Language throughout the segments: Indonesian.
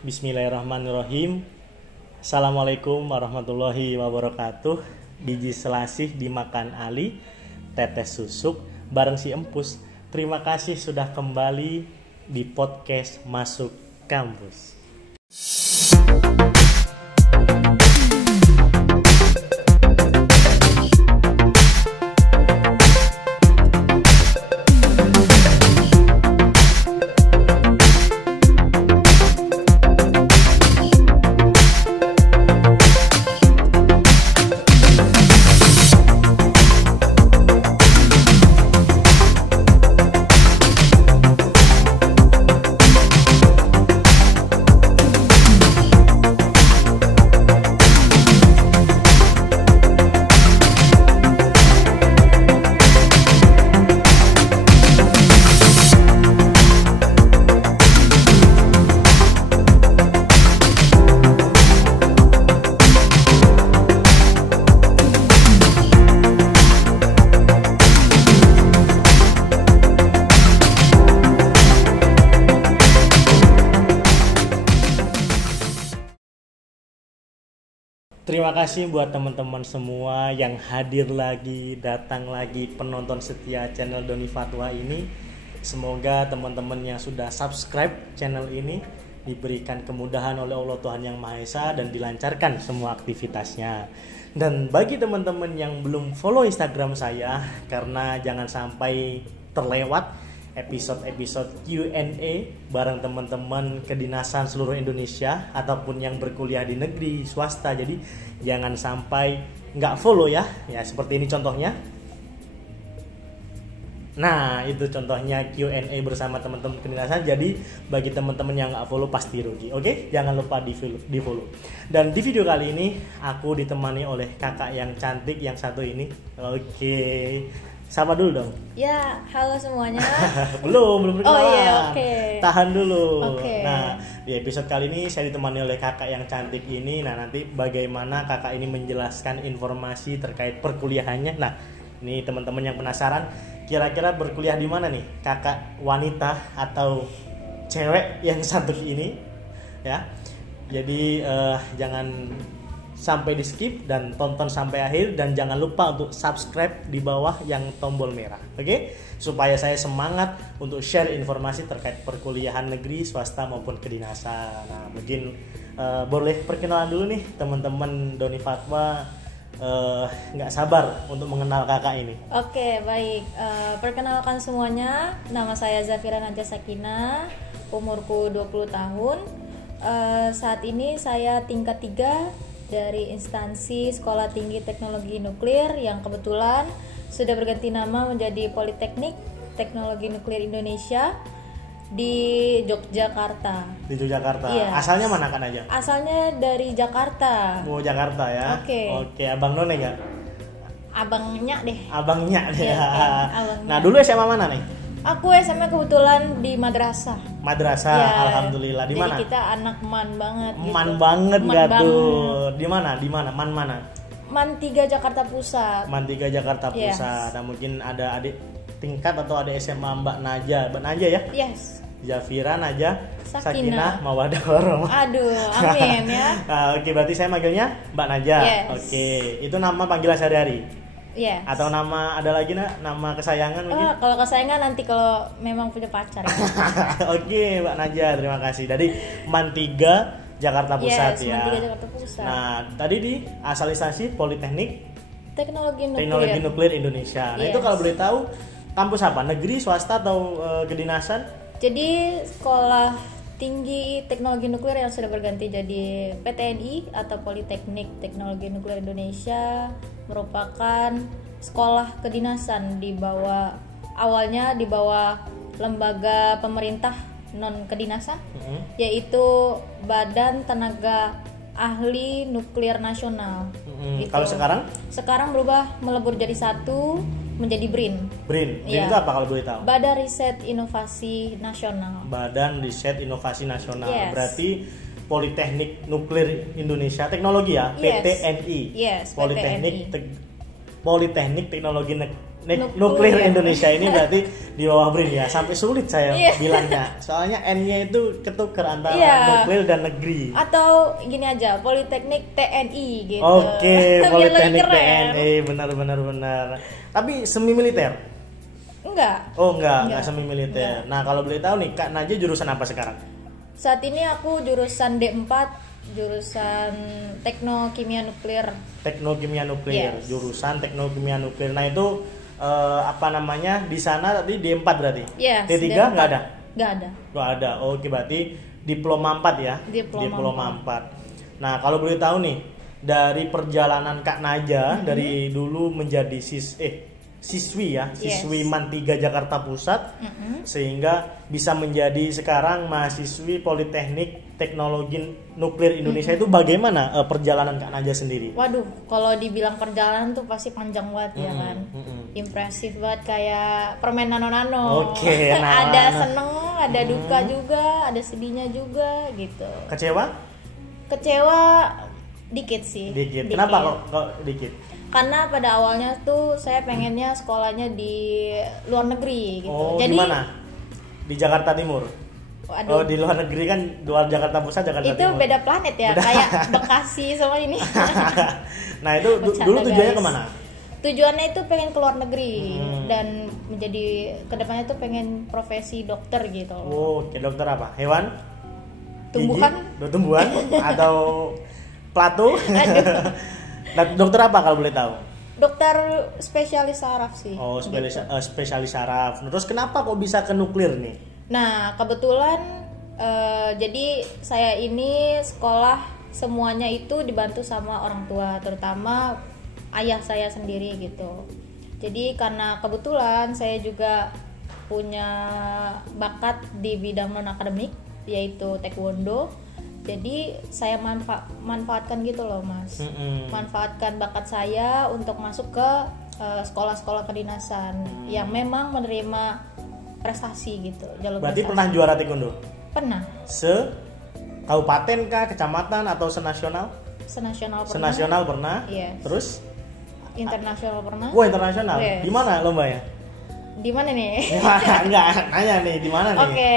Bismillahirrahmanirrahim. Assalamualaikum warahmatullahi wabarakatuh. Biji selasih dimakan Ali, tetes susuk bareng si Empus. Terima kasih sudah kembali di podcast Masuk Kampus. Terima kasih buat teman-teman semua yang hadir lagi, datang lagi, penonton setia channel Doni Fatwa ini. Semoga teman-teman yang sudah subscribe channel ini diberikan kemudahan oleh Allah Tuhan Yang Maha Esa dan dilancarkan semua aktivitasnya. Dan bagi teman-teman yang belum follow Instagram saya, karena jangan sampai terlewat episode-episode Q&A bareng teman-teman kedinasan seluruh Indonesia ataupun yang berkuliah di negeri swasta. Jadi jangan sampai nggak follow ya seperti ini contohnya. Nah itu contohnya Q&A bersama teman-teman kedinasan. Jadi bagi teman-teman yang nggak follow pasti rugi. Oke, jangan lupa di follow. Dan di video kali ini aku ditemani oleh kakak yang cantik yang satu ini. Oke, sama dulu dong. Ya, halo semuanya. belum berkenalan. Oh iya, oke. Tahan dulu. Oke. Nah, di episode kali ini saya ditemani oleh kakak yang cantik ini. Nah, nanti bagaimana kakak ini menjelaskan informasi terkait perkuliahannya. Nah, ini teman-teman yang penasaran, kira-kira berkuliah di mana nih? Kakak wanita atau cewek yang satu ini, ya. Jadi jangan sampai di skip dan tonton sampai akhir, dan jangan lupa untuk subscribe di bawah yang tombol merah, oke? Supaya saya semangat untuk share informasi terkait perkuliahan negeri, swasta maupun kedinasan. Nah, mungkin boleh perkenalan dulu nih teman-teman Doni Fatwa, nggak sabar untuk mengenal kakak ini. Oke, baik. Perkenalkan semuanya, nama saya Zafira Najah Sakinah, umurku 20 tahun. Saat ini saya tingkat 3 dari instansi Sekolah Tinggi Teknologi Nuklir yang kebetulan sudah berganti nama menjadi Politeknik Teknologi Nuklir Indonesia di Yogyakarta. Di Yogyakarta. Iya. Asalnya mana kan aja? Asalnya dari Jakarta. Mau Jakarta ya? Oke. Abang None nggak? Abangnya deh. Abangnya deh. Iya, abangnya. Nah, dulu SMA mana nih? Aku SMA kebetulan di madrasah. Madrasah, Ya, alhamdulillah. Di mana? Jadi kita anak man banget gitu. Man banget Man gak banget. tuh? Di mana? Man mana? Man 3 Jakarta Pusat. Man 3 Jakarta Yes. Pusat. Nah, mungkin ada adik tingkat atau ada SMA Mbak Naja ya? Yes. Zafira, Naja, Sakinah. Sakinah, Mawadah Warahmah. Aduh, amin ya. Nah, oke, berarti saya manggilnya Mbak Naja. Yes. Oke, itu nama panggilan sehari-hari. Yes. Atau nama ada lagi nama kesayangan mungkin? Oh, kalau kesayangan nanti kalau memang punya pacar ya. Oke, Mbak Naja, terima kasih. Tadi Man 3 Jakarta Pusat Yes, ya. Man 3 Jakarta Pusat. Nah, tadi di asal instansi Politeknik Teknologi Nuklir Indonesia. Nah, Yes. itu kalau boleh tahu kampus apa? Negeri, swasta atau kedinasan? Jadi Sekolah Tinggi Teknologi Nuklir yang sudah berganti jadi PTNI atau Politeknik Teknologi Nuklir Indonesia merupakan sekolah kedinasan awalnya di bawah lembaga pemerintah non kedinasan, yaitu Badan Tenaga Ahli Nuklir Nasional. Gitu. Kalau sekarang? Sekarang berubah melebur jadi satu, menjadi BRIN. BRIN Iya. itu apa kalau boleh tahu? Badan Riset Inovasi Nasional. Badan Riset Inovasi Nasional. Yes. Berarti Politeknik Nuklir Indonesia Teknologi ya, Yes. PTNI. Yes, Politeknik PTNI. Politeknik Teknologi nuklir Indonesia ini berarti di bawah BRIN ya. Sampai sulit saya bilangnya. Soalnya N-nya itu ketuker antara nuklir dan negeri. Atau gini aja, Politeknik TNI gitu. Oke, Politeknik TNI, benar. Tapi semi militer? Enggak. Oh, enggak semi militer. Nah, kalau boleh tahu nih, Kak Najwa jurusan apa sekarang? Saat ini aku jurusan D4, jurusan Teknokimia Nuklir. Teknokimia Nuklir, Yes. jurusan Teknokimia Nuklir. Nah, itu apa namanya? Di sana tadi D4 berarti? Yes, D3 D4. enggak ada? Enggak ada. Enggak ada. Oke, berarti diploma 4 ya? Diploma 4. Nah, kalau boleh tahu nih, dari perjalanan Kak Najwa dari dulu menjadi siswi ya, siswi MAN 3 Jakarta Pusat, sehingga bisa menjadi sekarang mahasiswi Politeknik Teknologi Nuklir Indonesia, itu bagaimana perjalanan Kak Najwa sendiri? Waduh, kalau dibilang perjalanan tuh pasti panjang banget ya kan. Impresif banget, kayak permen nano-nano. Oke, ada seneng, ada duka juga, ada sedihnya juga gitu. Kecewa dikit sih. Dikit. Kenapa kok dikit? Karena pada awalnya tuh saya pengennya sekolahnya di luar negeri gitu. Oh, jadi di mana? Di Jakarta Timur. Waduh, Oh, di luar negeri kan, luar Jakarta Pusat, Jakarta itu Timur. beda planet ya, kayak Bekasi sama ini. Nah, itu Bercanda, dulu tujuannya guys. kemana? Tujuannya itu pengen ke luar negeri dan menjadi kedepannya tuh pengen profesi dokter gitu. Oh, ke dokter apa? Hewan? Tumbuhan? Gigi? Tumbuhan atau pelatu? Nah, dokter apa kalau boleh tahu? Dokter spesialis saraf sih. Oh, gitu. spesialis saraf. Terus kenapa kok bisa ke nuklir nih? Nah, kebetulan jadi saya ini sekolah semuanya itu dibantu sama orang tua, terutama ayah saya sendiri gitu. Jadi karena kebetulan saya juga punya bakat di bidang non akademik, yaitu taekwondo. Jadi saya manfaatkan gitu loh, Mas. Manfaatkan bakat saya untuk masuk ke sekolah-sekolah kedinasan yang memang menerima prestasi gitu, jalur Berarti prestasi. pernah juara taekwondo? Pernah. Kabupaten kah, kecamatan atau senasional? Senasional pernah. Senasional pernah. Yes. Terus? Internasional pernah. Wah, internasional. Yes. Di mana lombanya? Di mana nih? Enggak, nanya nih, di mana nih? Oke,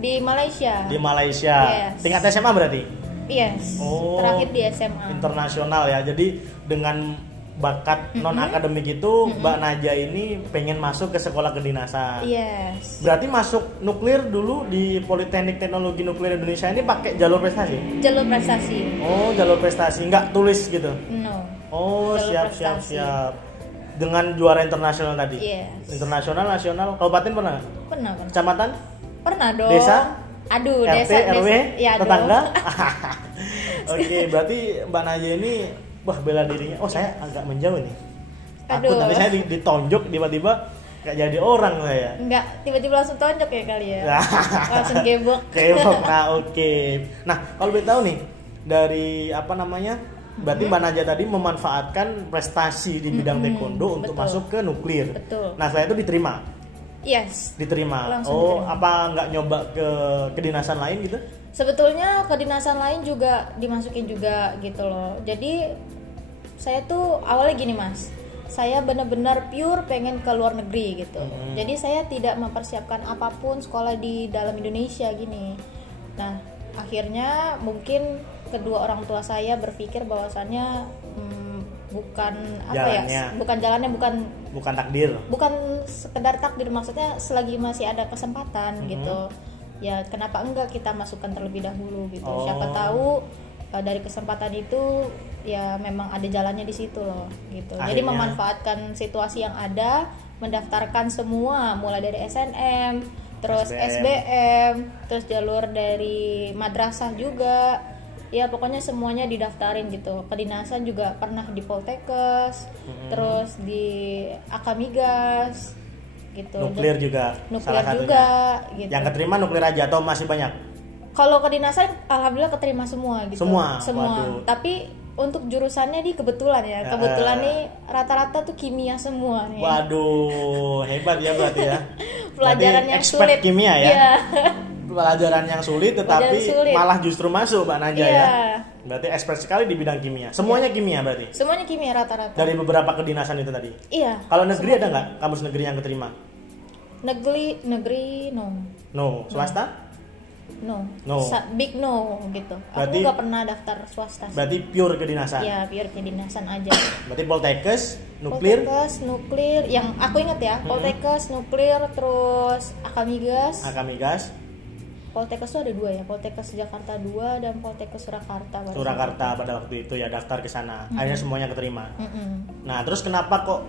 di Malaysia. Di Malaysia. Yes. Tingkat SMA berarti? Yes. Oh, Terakhir di SMA. Internasional ya. Jadi dengan bakat non akademik itu, Mbak Najwa ini pengen masuk ke sekolah kedinasan. Yes. Berarti masuk nuklir dulu di Politeknik Teknologi Nuklir Indonesia ini pakai jalur prestasi? Jalur prestasi. Oh, jalur prestasi, nggak tulis gitu? No. Oh, Jalur siap. prestasi. Dengan juara internasional tadi? Yes. Internasional, nasional, kabupaten pernah? Pernah. Kecamatan? Pernah dong. Desa? Aduh, RT, desa, RW, ya tetangga? dong. Oke, berarti Mbak Najwa ini bela dirinya. Oh, saya agak menjauh nih. Takut Aduh. nanti saya ditonjok tiba-tiba gak jadi orang saya. Enggak, tiba-tiba langsung tonjok ya kali ya. Langsung gebok. Kebok. Nah, oke. Nah, kalau boleh tahu nih, dari apa namanya? Berarti Mbak Najwa tadi memanfaatkan prestasi di bidang taekwondo untuk betul. masuk ke nuklir. Betul. Nah, setelah itu diterima. Yes. Diterima. Langsung diterima. Apa nggak nyoba ke kedinasan lain gitu? Sebetulnya kedinasan lain juga dimasukin juga gitu loh. Jadi saya tuh awalnya gini, Mas. Saya benar-benar pure pengen ke luar negeri gitu. Jadi saya tidak mempersiapkan apapun sekolah di dalam Indonesia gini. Nah, akhirnya mungkin kedua orang tua saya berpikir bahwasannya bukan apa Jalannya. ya? Bukan jalannya, Bukan takdir. bukan sekedar takdir, maksudnya selagi masih ada kesempatan gitu. Ya kenapa enggak kita masukkan terlebih dahulu gitu. Oh. Siapa tahu dari kesempatan itu ya memang ada jalannya di situ loh gitu. Jadi Akhirnya. memanfaatkan situasi yang ada, mendaftarkan semua mulai dari SNM, terus SBM, terus jalur dari madrasah juga. Ya pokoknya semuanya didaftarin gitu. Kedinasan juga pernah di Poltekkes, terus di Akamigas gitu. Nuklir juga. Nuklir salah juga satunya. gitu. Yang keterima nuklir aja atau masih banyak? Kalau kedinasan alhamdulillah keterima semua gitu. Semua? Waduh. Tapi untuk jurusannya nih kebetulan ya. Kebetulan nih rata-rata tuh kimia semua nih. Waduh, hebat ya berarti ya. Pelajaran Berarti yang expert sulit. kimia ya. Iya. pelajaran yang sulit tetapi Pelajaran sulit. malah justru masuk Mbak Naja Iya. ya. Berarti expert sekali di bidang kimia. Semuanya kimia berarti. Semuanya kimia rata-rata. Dari beberapa kedinasan itu tadi. Iya. Kalau negeri ada nggak kampus negeri yang keterima? Negeri no. No. Swasta? No. No. Big no gitu. Berarti- Aku nggak pernah daftar swasta. Berarti pure kedinasan. Iya, biar kedinasan aja. Berarti Poltekkes, nuklir, Poltekkes, nuklir, yang aku ingat ya, Poltekkes, nuklir, terus Akamigas. Akamigas, Poltekkes tuh ada 2 ya, Poltekkes Jakarta 2 dan Poltekkes Surakarta. pada Surakarta pada waktu itu ya daftar ke sana. Akhirnya semuanya keterima. saat itu. Mm-mm. Nah, terus kenapa kok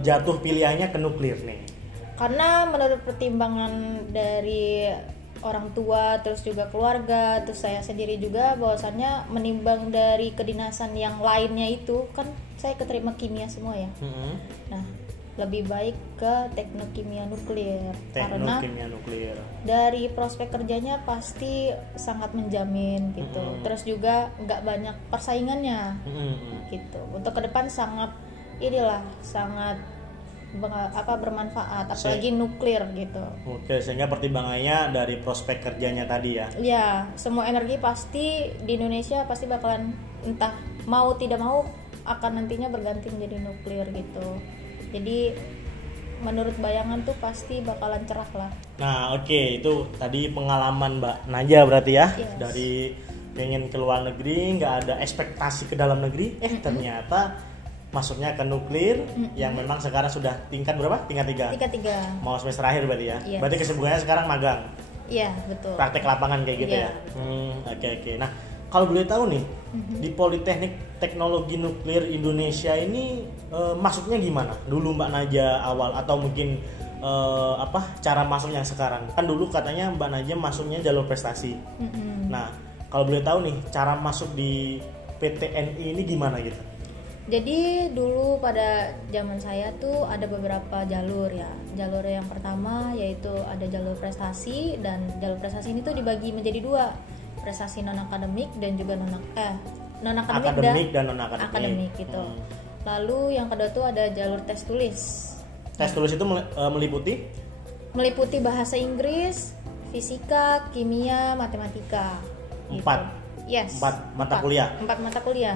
jatuh pilihannya ke nuklir nih? Karena menurut pertimbangan dari orang tua, terus juga keluarga, terus saya sendiri juga, bahwasannya menimbang dari kedinasan yang lainnya itu kan saya keterima kimia semua ya. Mm-hmm. Nah, lebih baik ke teknik kimia nuklir karena Teknik kimia nuklir. dari prospek kerjanya pasti sangat menjamin gitu. Terus juga nggak banyak persaingannya Mm-hmm. gitu. Untuk ke depan sangat sangat bermanfaat, apalagi nuklir gitu. Oke, sehingga pertimbangannya dari prospek kerjanya tadi ya. Ya, semua energi pasti di Indonesia pasti bakalan entah mau tidak mau akan nantinya berganti menjadi nuklir gitu. Jadi menurut bayangan tuh pasti bakalan cerah lah. Nah, oke, itu tadi pengalaman Mbak Naja berarti ya. Yes. Dari pengen ke luar negeri, nggak ada ekspektasi ke dalam negeri, ternyata masuknya ke nuklir yang memang sekarang sudah tingkat berapa? Tingkat 3. Tingkat 3. Mau semester akhir berarti ya. Yes. Berarti kesibukannya sekarang magang. Iya, betul. Praktek lapangan kayak gitu Iya. ya. Oke. Nah, kalau boleh tahu nih, di Politeknik Teknologi Nuklir Indonesia ini masuknya gimana? Dulu Mbak Naja awal atau mungkin cara masuk yang sekarang? Kan dulu katanya Mbak Naja masuknya jalur prestasi. Nah, kalau boleh tahu nih, cara masuk di PTNI ini gimana gitu? Jadi dulu pada zaman saya tuh ada beberapa jalur ya. Jalur yang pertama yaitu ada jalur prestasi, dan jalur prestasi ini tuh dibagi menjadi 2. Prestasi non akademik dan juga non akademik dan non akademik. Akademik gitu. Lalu yang kedua tuh ada jalur tes tulis. Tes tulis itu Meliputi bahasa Inggris, fisika, kimia, matematika. 4. Yes. 4 mata kuliah. 4 mata kuliah.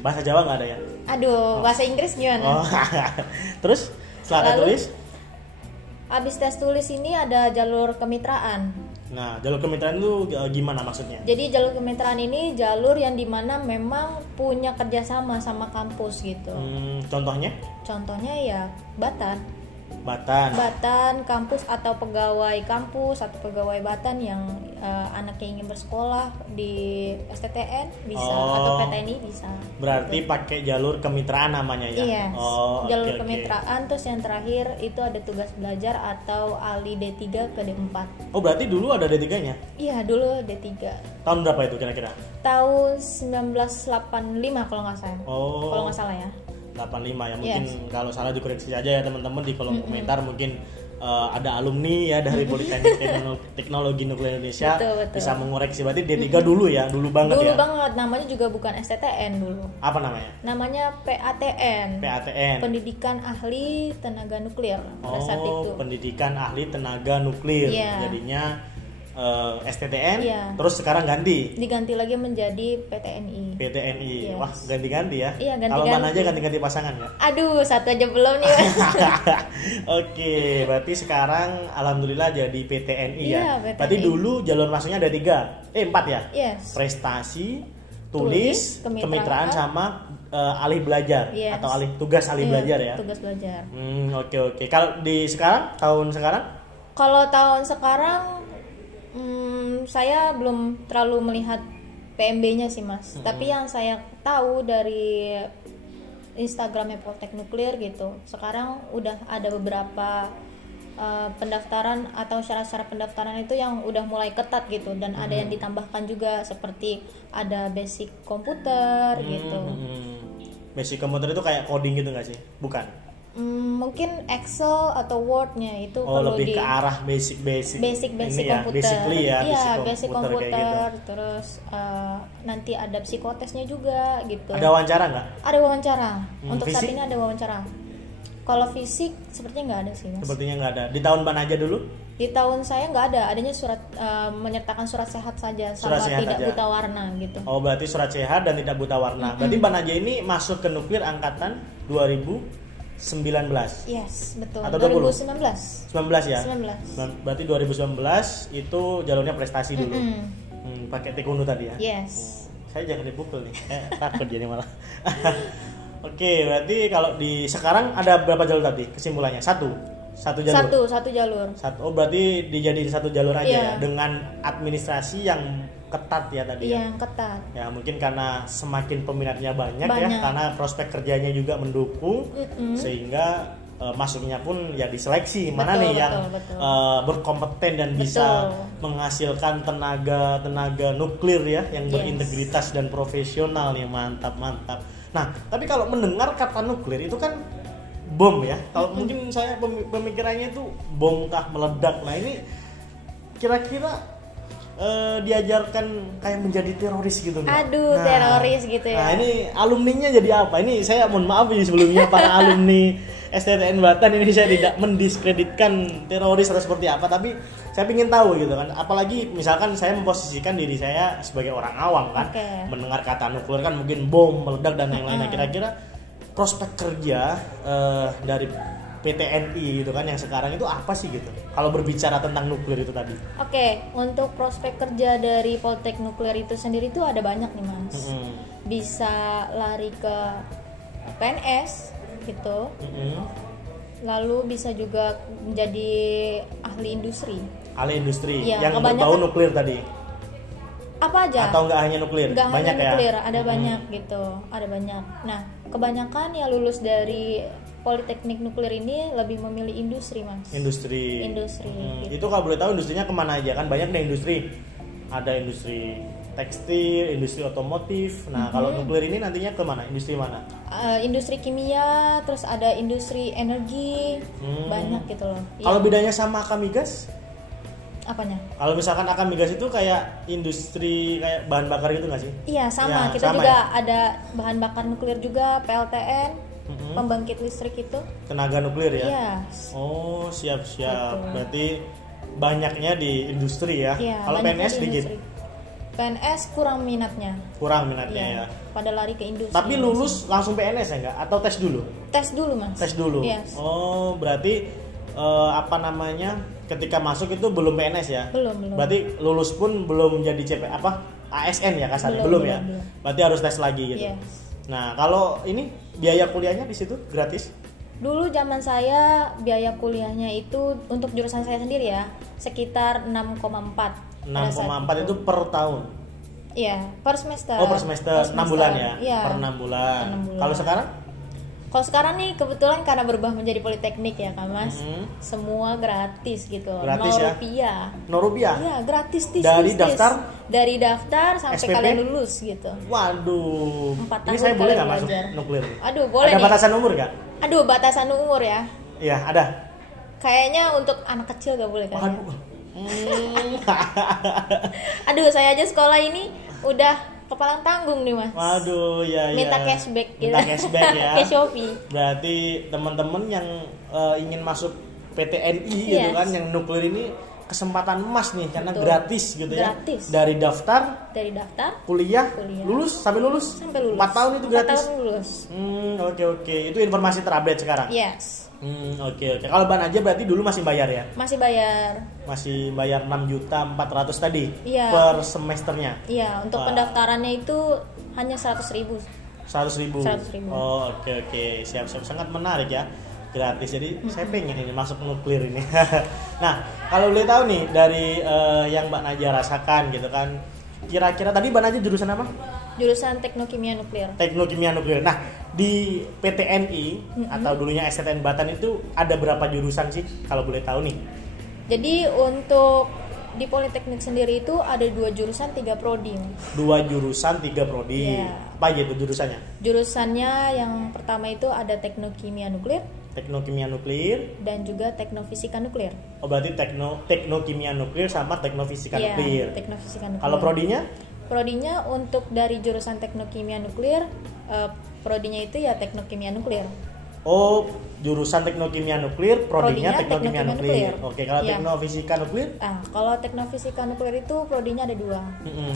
Bahasa Jawa nggak ada ya? Aduh, bahasa Inggris gimana? Oh. Terus setelah tes Lalu, tulis? Abis tes tulis ini ada jalur kemitraan. Nah, jalur kemitraan itu gimana maksudnya? Jadi jalur kemitraan ini jalur yang dimana memang punya kerjasama sama kampus gitu. Contohnya? Contohnya ya Batan, kampus atau pegawai kampus atau pegawai Batan yang anaknya ingin bersekolah di STTN bisa atau PTNI bisa. Berarti pakai jalur kemitraan namanya ya? Iya. Jalur oke. kemitraan. Terus yang terakhir itu ada tugas belajar atau Ali D3 ke D4. Oh, berarti dulu ada D3-nya? Iya, dulu D3. Tahun berapa itu kira-kira? Tahun 1985 kalau nggak salah. Oh. Kalau nggak salah ya. 85 ya, mungkin Yes. kalau salah dikoreksi aja ya teman-teman di kolom komentar. Mungkin ada alumni ya dari Politeknik Teknologi Nuklir Indonesia. Betul. Bisa mengoreksi. Berarti D3 dulu ya, dulu banget Dulu ya? banget, namanya juga bukan STTN dulu. Apa namanya? Namanya PATN. PATN. Pendidikan Ahli Tenaga Nuklir pada saat itu. Pendidikan Ahli Tenaga Nuklir. Iya. Jadinya STTN, Iya. terus sekarang ganti Diganti lagi menjadi PTNI. PTNI. Yes. Wah, ganti-ganti ya? Iya, Kalau ganti-ganti. mana aja ganti-ganti pasangan ya? Aduh, satu aja belum nih. Oke, berarti sekarang alhamdulillah jadi PTNI ya. Iya, PTNI. Berarti dulu jalur masuknya ada 4 ya? Yes. Prestasi, tulis, kemitraan sama alih belajar Yes. atau tugas alih Iya, belajar ya. Tugas belajar. Oke. Kalau di tahun sekarang? Kalau tahun sekarang saya belum terlalu melihat PMB-nya sih Mas. Tapi yang saya tahu dari Instagramnya Poltek Nuklir gitu, sekarang udah ada beberapa pendaftaran atau syarat-syarat pendaftaran itu yang udah mulai ketat gitu, dan ada yang ditambahkan juga seperti ada basic komputer gitu. Basic komputer itu kayak coding gitu nggak sih? Bukan? Mungkin Excel atau Word-nya itu perlu lebih ke arah basic basic ini ya, komputer. basically ya, Iya, basic basic komputer komputer. kayak gitu. Terus nanti ada psikotesnya juga gitu. Ada wawancara nggak? Ada wawancara. Untuk saat fisik? ini ada wawancara. Kalau fisik sepertinya nggak ada sih Mas. Sepertinya nggak ada. Di tahun Mbak Naja dulu? Di tahun saya nggak ada, adanya surat menyertakan surat sehat saja sama Surat sehat tidak aja. buta warna gitu. Oh, berarti surat sehat dan tidak buta warna. Berarti Mbak Najah ini masuk ke nuklir angkatan 2019. Yes, betul. Atau 20? 2019. 19 ya? 19. Berarti 2019 itu jalurnya prestasi dulu. Pakai taekwondo tadi ya? Yes. Saya jangan dipukul nih. Takut jadi malah. Oke, berarti kalau di sekarang ada berapa jalur tadi? Kesimpulannya satu jalur. Satu jalur. Oh, berarti dijadiin satu jalur aja Iya. ya, dengan administrasi yang ketat ya tadi ya. Yang ketat. Ya mungkin karena semakin peminatnya banyak ya, Banyak. karena prospek kerjanya juga mendukung, sehingga masuknya pun ya diseleksi mana Betul, nih yang betul. berkompeten dan bisa Betul. menghasilkan tenaga nuklir ya yang Yes. berintegritas dan profesional nih. Mantap. Nah, tapi kalau mendengar kata nuklir itu kan bom ya. Kalau mungkin saya pemikirannya itu bom kah, meledak. Nah, ini kira-kira diajarkan kayak menjadi teroris gitu nih. Aduh, teroris gitu ya. Nah, ini alumninya jadi apa? Ini saya mohon maaf ini sebelumnya para alumni STTN Batan ini saya tidak mendiskreditkan teroris atau seperti apa, tapi saya ingin tahu gitu kan. Apalagi misalkan saya memposisikan diri saya sebagai orang awam kan. Oke. Mendengar kata nuklir kan mungkin bom, meledak dan yang lainnya. Kira-kira prospek kerja dari PTNI gitu kan yang sekarang itu apa sih gitu? Kalau berbicara tentang nuklir itu tadi. Oke, untuk prospek kerja dari Politeknik Nuklir itu sendiri tuh ada banyak nih Mas. Bisa lari ke PNS gitu. Lalu bisa juga menjadi ahli industri. Ahli industri Iya, yang kebanyakan- berbau nuklir tadi. Apa aja? Atau nggak hanya nuklir? Nggak Banyak hanya ya. nuklir, ada banyak gitu, ada banyak. Nah, kebanyakan yang lulus dari Politeknik Nuklir ini lebih memilih industri, Mas. Industri. Industri, gitu. Itu kalau boleh tahu industrinya kemana aja kan banyak nih industri. Ada industri tekstil, industri otomotif. Nah, kalau nuklir ini nantinya kemana? Industri mana? Industri kimia, terus ada industri energi, banyak gitu loh. Kalau Yang- bedanya sama Akamigas? apanya? Kalau misalkan Akamigas itu kayak industri kayak bahan bakar gitu nggak sih? Iya sama, Ya, kita sama juga ya? ada bahan bakar nuklir juga, PLTN, pembangkit listrik itu. Tenaga nuklir ya? Iya. Oh, siap-siap. Betul. Berarti banyaknya di industri ya. Iya, Kalau banyaknya PNS di dikit, industri. PNS kurang minatnya. kurang minatnya Iya, ya. pada lari ke industri. Tapi lulus langsung PNS ya enggak? Atau tes dulu? Tes dulu, Mas. Tes dulu. Yes. Oh, berarti apa namanya? Ketika masuk itu belum PNS ya? Belum. Berarti lulus pun belum jadi CP apa? ASN ya kasarnya? Belum, ya. belum. Berarti harus tes lagi gitu. Yes. Nah, kalau ini biaya kuliahnya di situ gratis? Dulu zaman saya biaya kuliahnya itu untuk jurusan saya sendiri ya, sekitar 6,4. pada saat 6,4 itu per tahun. Iya, per semester. Oh, per semester 6 bulan ya? Iya. Per 6 bulan. Per 6 bulan. Kalau sekarang? Kalau sekarang nih kebetulan karena berubah menjadi politeknik ya kan Mas, Mhm. semua gratis gitu loh, Gratis 0 ya? rupiah. 0 rupiah? Iya gratis tis. Dari daftar? Dari daftar sampai SPP? kalian lulus gitu. Waduh. 4 Ini tahun saya boleh kalian nggak masuk belajar. nuklir? Aduh boleh Ada nih. batasan umur nggak? Aduh batasan umur ya. Iya, ada. Kayaknya untuk anak kecil gak boleh kan? Waduh. Aduh saya aja sekolah ini udah kepalang tanggung nih Mas. Waduh, ya. Minta cashback gitu. Minta cashback ya. Ke Shopee. Berarti teman-teman yang ingin masuk PTNI gitu Yes. kan, yang nuklir ini kesempatan emas nih karena Betul. gratis gitu ya. Gratis. Dari daftar, Dari daftar kuliah, Kuliah. lulus sampai lulus. sampai lulus. 4 tahun itu 4 gratis. tahun lulus. Oke. Itu informasi terupdate sekarang. Yes. Oke. Kalau Ban aja berarti dulu masih bayar ya? Masih bayar. Masih bayar 6.400.000 tadi Iya. per semesternya. Iya, untuk Wah. pendaftarannya itu hanya 100.000. 100.000. 100.000. Oh, oke. Siap. Sangat menarik ya. Gratis. Jadi saya pengen ini masuk nuklir ini. Nah, kalau boleh tahu nih dari yang Mbak Najah rasakan gitu kan. Kira-kira tadi Mbak Najah jurusan apa? Jurusan Teknokimia Nuklir. Teknokimia nuklir. Nah, di PTNI atau dulunya STTN Batan itu ada berapa jurusan sih kalau boleh tahu nih? Jadi untuk di Politeknik sendiri itu ada 2 jurusan 3 prodi. 2 jurusan 3 prodi. Iya. Apa aja itu jurusannya? Jurusannya yang pertama itu ada Teknokimia Nuklir Teknokimia nuklir. dan juga Teknofisika Nuklir. Oh, berarti teknokimia nuklir sama teknofisika Iya, nuklir. Teknofisika Nuklir. Kalau prodinya? Prodinya untuk dari jurusan Teknokimia Nuklir, prodinya itu ya Teknokimia Nuklir. Oh, jurusan teknik kimia nuklir, prodinya Prodinya teknik kimia teknik kimia nuklir. nuklir. Oke, kalau Iya. teknik fisika nuklir? Kalau teknofisika nuklir itu prodinya ada 2.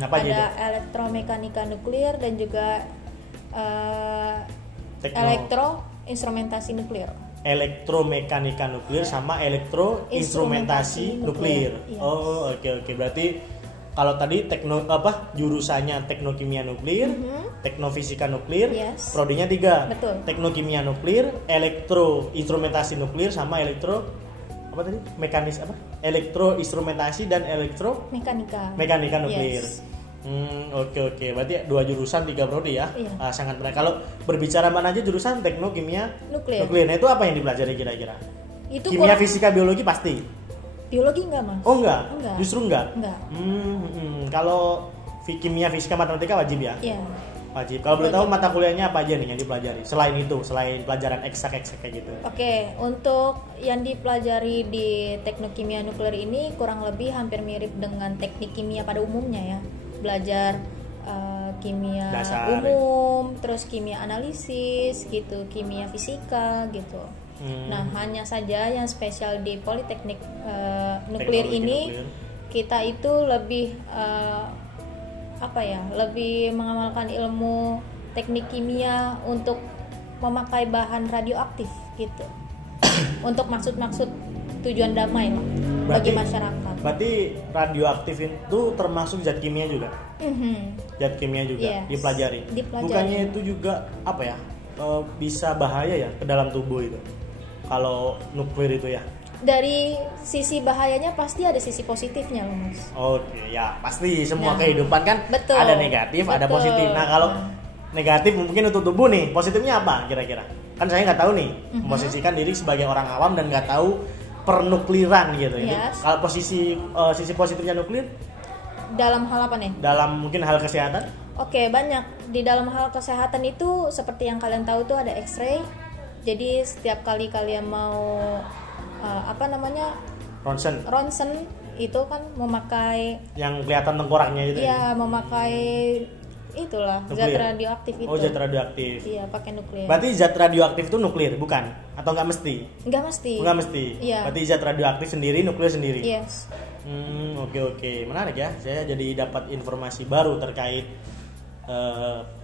Apa aja Ada itu? elektromekanika nuklir dan juga Tekno- elektroinstrumentasi nuklir. Elektromekanika nuklir sama elektroinstrumentasi nuklir. Yes. Oh, oke. Berarti kalau tadi jurusannya teknokimia nuklir, teknofisika nuklir, Yes. prodinya 3. Betul. Teknokimia nuklir, elektroinstrumentasi nuklir sama elektroinstrumentasi dan mekanika nuklir. Yes. Oke. Berarti 2 jurusan 3 prodi ya. Iya. Sangat benar. Kalau berbicara mana aja jurusan teknokimia Nuklir. Nah, itu apa yang dipelajari kira-kira? Itu Kimia, fisika, biologi pasti. biologi enggak, Mas? Oh enggak. Enggak. Justru enggak. Enggak. Kalau kimia, fisika, matematika wajib ya? Iya. Wajib. Kalau boleh tahu mata kuliahnya apa aja nih yang dipelajari? Selain pelajaran eksak kayak gitu. Oke, untuk yang dipelajari di teknik kimia nuklir ini kurang lebih hampir mirip dengan teknik kimia pada umumnya ya. Belajar kimia Dasar. umum, terus kimia analisis gitu, kimia fisika gitu. Nah, hanya saja yang spesial di Politeknik Nuklir Teknologi ini nuklir. kita itu lebih lebih mengamalkan ilmu teknik kimia untuk memakai bahan radioaktif gitu. Untuk maksud-maksud tujuan damai lah bagi masyarakat. Berarti radioaktif itu termasuk zat kimia juga? Zat kimia juga Yes. dipelajari. Bukannya itu juga bisa bahaya ya ke dalam tubuh itu? Kalau nuklir itu ya? Dari sisi bahayanya pasti ada sisi positifnya loh, Mas. Oke, ya pasti semua Nah, kehidupan kan betul. ada negatif, ada Betul. positif. Nah, kalau negatif mungkin untuk tubuh nih, positifnya apa kira-kira? Kan saya nggak tahu nih, memposisikan diri sebagai orang awam dan nggak tahu pernukliran gitu. Yes. Kalau sisi positifnya nuklir Dalam hal apa nih? dalam mungkin hal kesehatan? Oke, banyak. Di dalam hal kesehatan itu seperti yang kalian tahu itu ada X-ray. Jadi setiap kali kalian mau ronsen itu kan memakai Yang kelihatan tengkoraknya itu. iya, memakai itulah zat Nuklir. radioaktif itu. Oh, zat radioaktif. Iya, pakai nuklir. Berarti zat radioaktif itu nuklir, bukan? Atau nggak mesti? Enggak mesti. Nggak mesti. Iya. Berarti zat radioaktif sendiri, nuklir sendiri. Yes. Oke. Menarik ya. Saya jadi dapat informasi baru terkait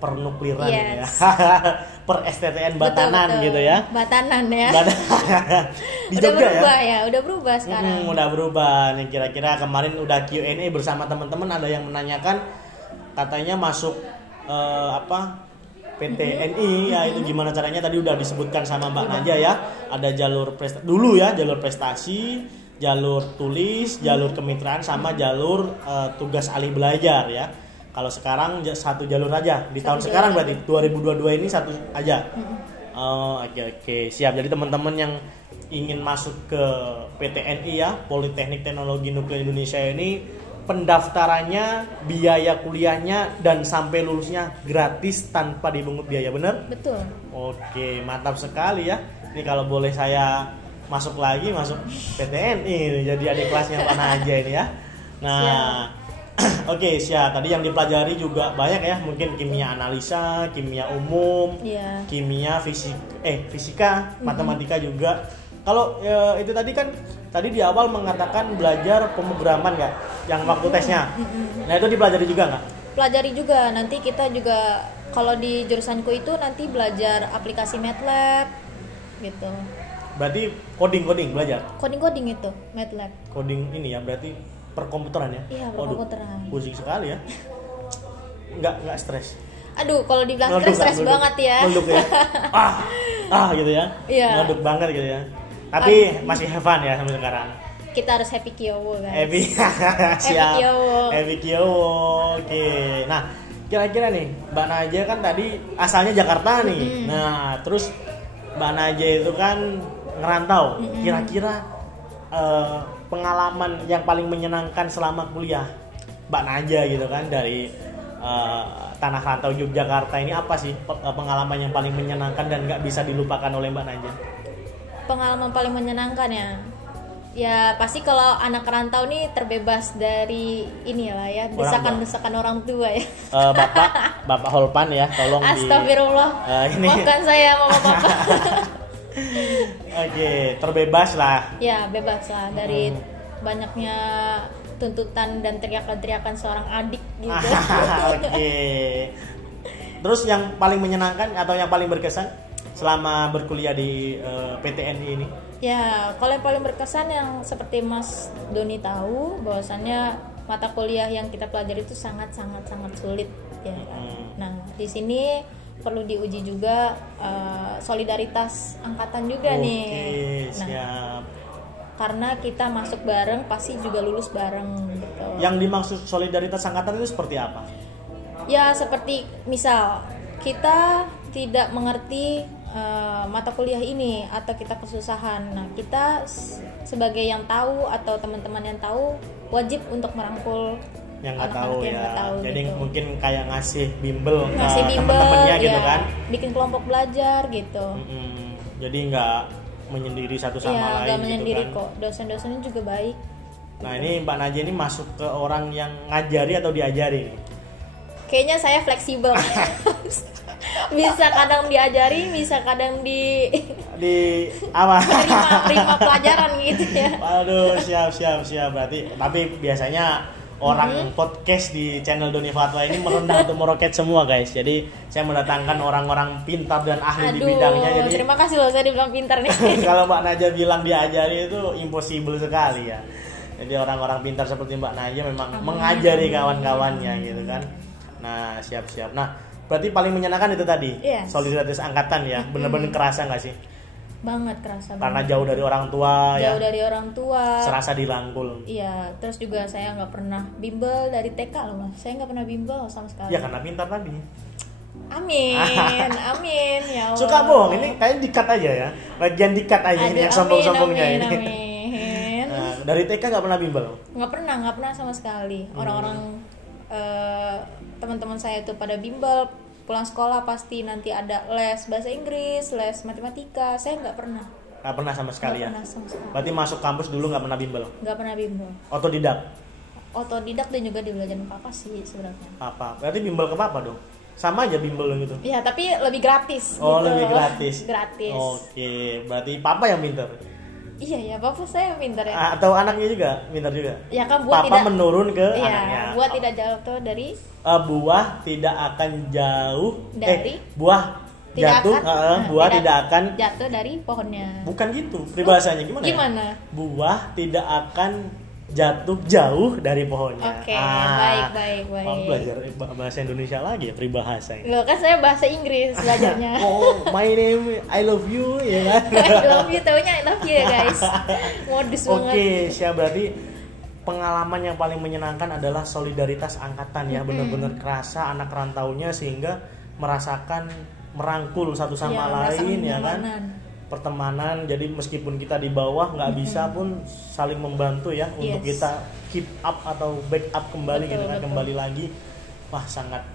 pernukliran ya. Yes. Per STTN Batanan Betul. gitu ya. Batanan ya. Di Udah Jogja berubah ya. udah berubah sekarang. Udah berubah nih, kira-kira kemarin udah Q&A bersama teman-teman, ada yang menanyakan katanya masuk PTNI ya, itu gimana caranya, tadi udah disebutkan sama Mbak Naja ya. Ada jalur jalur prestasi, jalur tulis, jalur kemitraan sama jalur tugas alih belajar ya. Kalau sekarang satu jalur aja di tahun sekarang, berarti 2022 ini satu aja. Oke, siap. Jadi teman-teman yang ingin masuk ke PTNI ya, Politeknik Teknologi Nuklir Indonesia ini, pendaftarannya, biaya kuliahnya dan sampai lulusnya gratis tanpa dipungut biaya, bener? Betul. Oke, mantap sekali ya. Ini kalau boleh saya masuk PTNI, jadi adik kelasnya Pak Naja ini ya. Nah, oke, siap. Tadi yang dipelajari juga banyak ya, mungkin kimia analisa, kimia umum, Iya. kimia fisika, matematika juga. Kalau itu tadi kan di awal mengatakan belajar pemrograman nggak, yang waktu tesnya. Nah, itu dipelajari juga nggak? Pelajari juga. Nanti kita juga kalau di jurusanku itu nanti belajar aplikasi MATLAB gitu. Berarti coding belajar. Coding itu MATLAB. Coding ini ya, berarti perkomputeran ya? Iya, Waduh, perkomputeran. pusing sekali ya. Nggak stres. Aduh, kalau dibilang Ngeleduk stres nggak? banget ya. Ngeleduk ya. Gitu ya. Iya. Ngeleduk banget gitu ya. Tapi masih have fun ya sampai sekarang. Kita harus happy kiowo guys. Happy. Siap. Kiowo. Happy Kiowo. Oke. Nah, kira-kira nih, Mbak Naja kan tadi asalnya Jakarta nih. Nah, terus Mbak Naja itu kan ngerantau. Kira-kira pengalaman yang paling menyenangkan selama kuliah Mbak Naja gitu kan, dari tanah rantau Yogyakarta ini, apa sih pengalaman yang paling menyenangkan dan nggak bisa dilupakan oleh Mbak Naja? Pengalaman paling menyenangkan ya pasti kalau anak rantau nih terbebas dari inilah ya, desakan-desakan orang tua ya. Bapak Holpan ya, tolong Astagfirullah. ini. Maafkan saya mama papa. Oke, terbebas lah. Ya bebas lah dari banyaknya tuntutan dan teriakan-teriakan seorang adik gitu. Oke. Terus yang paling menyenangkan atau yang paling berkesan selama berkuliah di PTNI ini? Ya, kalau yang paling berkesan yang seperti Mas Doni tahu bahwasannya mata kuliah yang kita pelajari itu sangat sulit ya kan. Nah, di sini perlu diuji juga solidaritas angkatan juga nih. Nah, siap. karena kita masuk bareng pasti juga lulus bareng gitu. Yang dimaksud solidaritas angkatan itu seperti apa? Ya, seperti misal kita tidak mengerti mata kuliah ini atau kita kesusahan. Nah, kita sebagai yang tahu atau teman-teman yang tahu wajib untuk merangkul yang nggak tahu anak-anak yang ya. nggak tahu Jadi gitu. mungkin kayak ngasih bimbel ke bimbel teman-temannya gitu ya, kan. bikin kelompok belajar gitu. Jadi nggak menyendiri satu sama Iya, lain nggak menyendiri gitu kan. kok. Dosen-dosennya juga baik. Nah, ini Mbak Najia ini masuk ke orang yang ngajari atau diajari nih? Kayaknya saya fleksibel. Bisa kadang diajari, bisa kadang di apa? terima pelajaran gitu ya. Waduh, siap. Berarti tapi biasanya orang podcast di channel Doni Fatwa ini merendah untuk meroket semua, guys. Jadi saya mendatangkan orang-orang pintar dan ahli di bidangnya. Jadi terima kasih loh saya dibilang pintar nih. kalau Mbak Najia bilang diajari itu impossible sekali ya. Jadi orang-orang pintar seperti Mbak Najia memang mengajari kawan-kawannya gitu kan. Nah, siap. Nah, berarti paling menyenangkan itu tadi, Yes. solidaritas angkatan ya. Bener-bener kerasa nggak sih? Banget kerasa Karena banget. jauh dari orang tua ya. Jauh dari orang tua. Serasa dirangkul. Iya, terus juga saya nggak pernah bimbel dari TK loh Mas. Saya nggak pernah bimbel sama sekali. Ya karena pintar tadi. Amin, amin ya Allah. Suka bohong, ini kayaknya dikat aja ya. Bagian dikat aja ini yang sombong-sombongnya ini. Amin. Nah, dari TK nggak pernah bimbel. Nggak pernah sama sekali. Orang-orang teman-teman saya itu pada bimbel. Pulang sekolah pasti nanti ada les bahasa Inggris, les matematika. Saya nggak pernah. Nggak pernah sama sekali Nggak ya. pernah sama sekali. Berarti masuk kampus dulu nggak pernah bimbel. Nggak pernah bimbel. Otodidak. Otodidak dan juga dibelajarin papa sih sebenarnya. Apa? Berarti bimbel ke papa dong. Sama aja bimbel gitu. Iya, tapi lebih gratis. Oh, gitu. lebih gratis. Gratis. Oke, berarti papa yang pintar. Iya ya, papa saya pintar ya. Atau anaknya juga pintar juga. Ya kan buat Papa tidak menurun ke iya, anaknya. buat tidak jatuh dari Buah tidak akan jauh Dari? buah tidak jatuh akan buah tidak akan jatuh dari pohonnya. bukan gitu peribahasanya gimana ya? Gimana? Buah tidak akan jatuh jauh dari pohonnya. Oke, baik. Oh, belajar bahasa Indonesia lagi ya peribahasa ini. Loh kan saya bahasa Inggris belajarnya. Oh, my name I love you ya kan. I love you, taunya I love you ya guys. Modus banget. Oke, siap. Berarti pengalaman yang paling menyenangkan adalah solidaritas angkatan ya. Benar-benar kerasa anak rantaunya sehingga merasakan merangkul satu sama merasa lain ya kan. kenyamanan. Pertemanan, jadi meskipun kita di bawah nggak bisa pun saling membantu ya untuk Yes. kita keep up atau back up kembali gitu kan, Betul. kembali lagi. Wah, sangat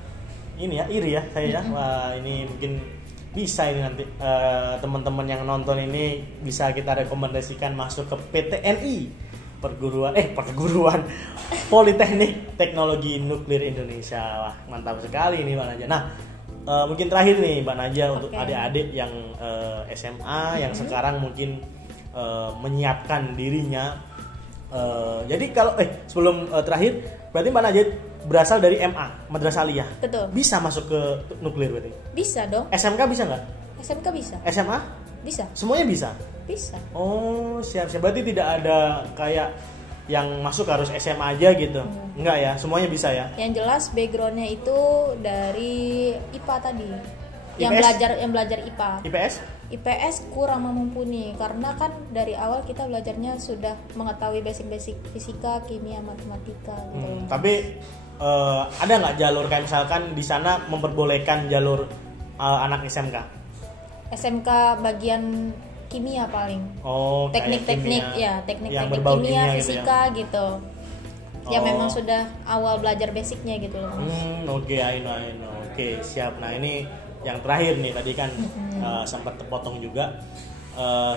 ini ya, iri ya saya ya. Wah, ini mungkin bisa ini nanti teman-teman yang nonton ini bisa kita rekomendasikan masuk ke PTNI, perguruan Politeknik Teknologi Nuklir Indonesia. Wah, mantap sekali ini Mbak Najia. Nah, mungkin terakhir nih Mbak Najia untuk adik-adik yang SMA yang sekarang mungkin menyiapkan dirinya. Jadi kalau sebelum terakhir, berarti Mbak Najia berasal dari MA, Madrasah Aliyah. Betul. Bisa masuk ke nuklir berarti? Bisa dong. SMK bisa nggak? SMK bisa. SMA? Bisa. Semuanya bisa? Bisa. Oh, siap. Berarti tidak ada kayak yang masuk harus SMA aja gitu? Enggak ya? Semuanya bisa ya? Yang jelas backgroundnya itu dari IPA tadi. Yang IPS? belajar IPA. IPS? IPS kurang mumpuni karena kan dari awal kita belajarnya sudah mengetahui basic-basic fisika, kimia, matematika gitu. Tapi ada nggak jalur kayak misalkan di sana memperbolehkan jalur anak SMK? SMK bagian kimia paling. Oh, kayak Teknik-teknik kimia. ya, Yang teknik-teknik berbau kimia, kimia gitu ya? fisika gitu. Ya Oh. memang sudah awal belajar basicnya gitu loh. Mas. Oke, I know. Oke, siap. Nah, ini yang terakhir nih tadi kan sempat terpotong juga.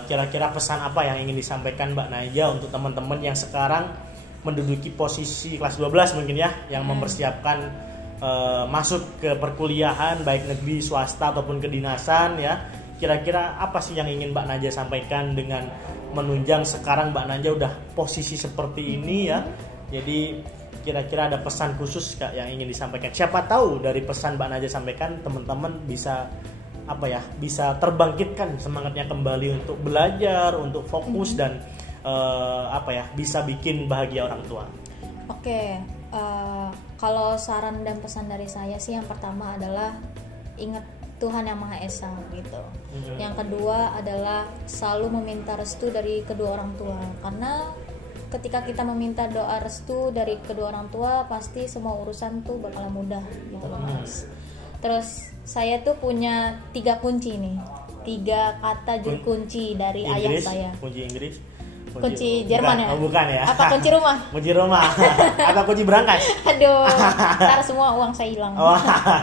Kira-kira pesan apa yang ingin disampaikan Mbak Najia untuk teman-teman yang sekarang menduduki posisi kelas 12 mungkin ya, yang mempersiapkan masuk ke perkuliahan baik negeri, swasta ataupun kedinasan ya, kira-kira apa sih yang ingin Mbak Naja sampaikan dengan menunjang sekarang Mbak Naja udah posisi seperti ini ya. Jadi kira-kira ada pesan khusus Kak yang ingin disampaikan. Siapa tahu dari pesan Mbak Naja sampaikan teman-teman bisa bisa terbangkitkan semangatnya kembali untuk belajar, untuk fokus dan bisa bikin bahagia orang tua. Oke, kalau saran dan pesan dari saya sih yang pertama adalah ingat Tuhan yang Maha Esa gitu. Yang kedua adalah selalu meminta restu dari kedua orang tua, karena ketika kita meminta doa restu dari kedua orang tua pasti semua urusan tuh bakal mudah gitu loh Mas. Terus saya tuh punya 3 kunci nih, 3 kata juru kunci dari Inggris, ayah saya. Kunci Inggris, kunci Jerman ya? Bukan ya. Apa kunci rumah? Kunci rumah. Atau kunci berangkas? Aduh, ntar semua uang saya hilang.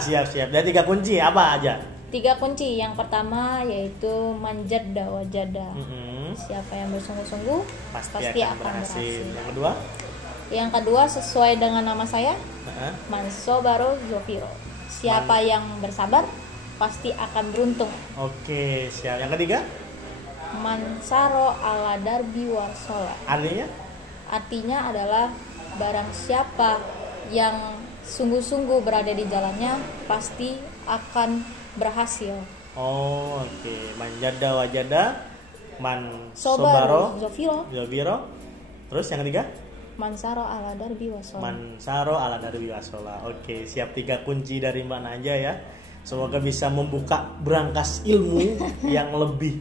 Siap. Dan 3 kunci apa aja? 3 kunci. Yang pertama yaitu manjada wajada. Siapa yang bersungguh-sungguh pasti akan berhasil. Yang kedua sesuai dengan nama saya, Mansobaro Zofiro. Siapa yang bersabar pasti akan beruntung. Oke, siap. Yang ketiga? Mansaro ala darbi warsola. Artinya adalah barang siapa yang sungguh-sungguh berada di jalannya pasti akan berhasil. Oke. Manjada wajada, Mansobaro Zofiro. Terus yang ketiga? Mansaro ala darbi wasola. Oke, siap. 3 kunci dari Mbak Naja ya. Semoga bisa membuka berangkas ilmu yang lebih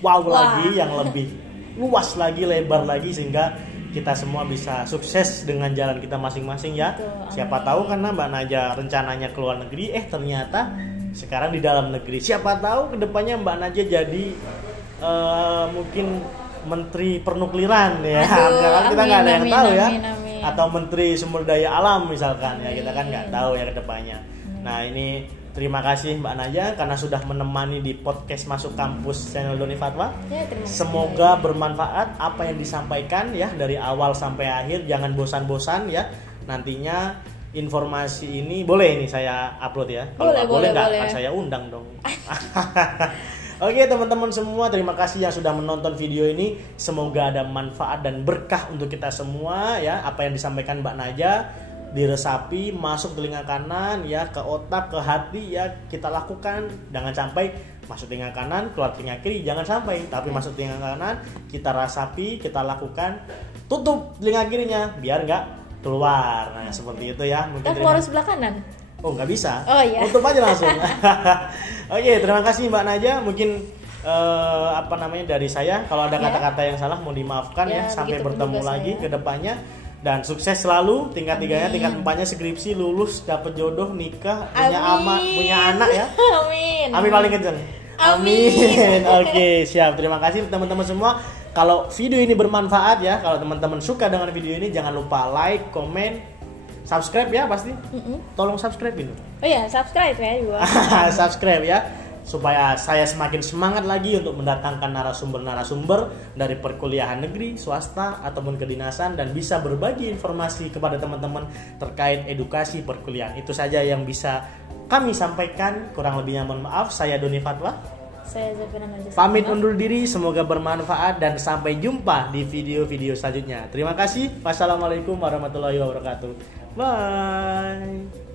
lagi, yang lebih luas lagi, lebar lagi, sehingga kita semua bisa sukses dengan jalan kita masing-masing ya. Betul, siapa tahu karena Mbak Naja rencananya ke luar negeri, ternyata sekarang di dalam negeri. Siapa tahu kedepannya Mbak Naja jadi mungkin Menteri Pernukliran ya. Kita nggak ada yang tahu ya. Amin. Atau Menteri Sumber Daya Alam misalkan ya, kita kan nggak tahu ya kedepannya. Nah ini terima kasih Mbak Naja karena sudah menemani di podcast Masuk Kampus channel Doni Fatwa. Semoga bermanfaat apa yang disampaikan ya dari awal sampai akhir. Jangan bosan-bosan ya. Nantinya informasi ini boleh ini saya upload ya. Kalau boleh nggak kan saya undang dong. Oke teman-teman semua, terima kasih yang sudah menonton video ini. Semoga ada manfaat dan berkah untuk kita semua ya. Apa yang disampaikan Mbak Naja diresapi, masuk telinga kanan ya, ke otak, ke hati ya, kita lakukan. Jangan sampai masuk telinga kanan, keluar telinga kiri, jangan sampai. Tapi masuk telinga kanan, kita rasapi, kita lakukan. Tutup telinga kirinya biar nggak keluar. Nah seperti itu ya. Mungkin keluar sebelah kanan. Oh nggak bisa. Oh iya. Tutup aja langsung. Oke, terima kasih Mbak Naja. Mungkin dari saya kalau ada kata-kata yang salah mau dimaafkan ya. Sampai bertemu lagi ke depannya dan sukses selalu. Tingkat 3-nya, tingkat 4-nya skripsi, lulus, dapat jodoh, nikah, punya anak ya. Amin paling kenceng. Amin. Oke, siap. Terima kasih teman-teman semua. Kalau video ini bermanfaat ya, kalau teman-teman suka dengan video ini jangan lupa like, komen, subscribe ya pasti. Tolong subscribe ini. Oh iya, subscribe ya juga. Subscribe ya supaya saya semakin semangat lagi untuk mendatangkan narasumber-narasumber dari perkuliahan negeri, swasta ataupun kedinasan dan bisa berbagi informasi kepada teman-teman terkait edukasi perkuliahan. Itu saja yang bisa kami sampaikan. Kurang lebihnya mohon maaf. Saya Doni Fatwa. Saya Zafira Najasa. Pamit undur diri, semoga bermanfaat dan sampai jumpa di video-video selanjutnya. Terima kasih. Wassalamualaikum warahmatullahi wabarakatuh. Bye.